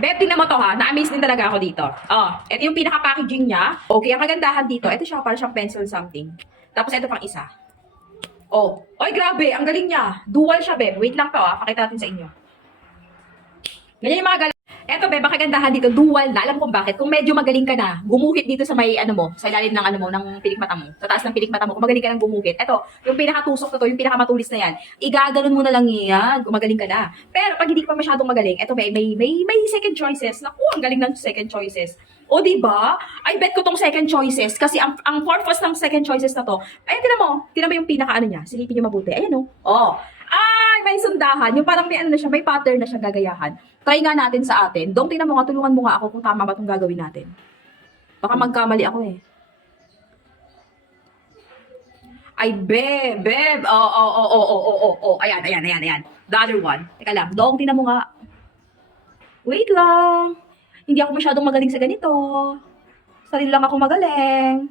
Beb, tingnan mo to ha. Na-amaze din talaga ako dito. Oh, ito yung pinaka-packaging niya. Okay, ang kagandahan dito, ito siya, para siyang pencil something. Tapos ito pang isa. Oh, oy grabe, ang galing niya. Dual siya, Beb. Wait lang to pakita natin sa inyo. Ganyan yung mga galing. Eto, Beb, ang kagandahan dito, dual na. Alam kung bakit. Kung medyo magaling ka na, gumuhit dito sa may, ano mo, sa ilalim ng, ano mo, ng pilikmata mo. Sa taas ng pilikmata mo, kung magaling ka nang gumuhit. Eto, yung pinakatusok na to, yung pinakamatulis na yan. Igaganon mo na lang yan, kung magaling ka na. Pero pag hindi ka pa masyadong magaling, eto, may second choices. Naku, ang galing ng second choices. O, diba? I bet ko tong second choices. Kasi ang purpose ng second choices na to, ayun, tinan mo yung pinaka-ano niya. Silipin niyo mabuti. Ayan, o. Oh. Ay, may sundahan. Yung parang may ano na siya, may pattern na siya gagayahan. Try nga natin sa atin. Dong, tingnan mo nga, tulungan mo nga ako kung tama ba itong gagawin natin. Baka magkamali ako eh. Ay, beb. Oh. Ayan. The other one. Teka lang. Dong, tingnan mo nga. Wait lang. Hindi ako masyadong magaling sa ganito. Sarili lang ako magaling.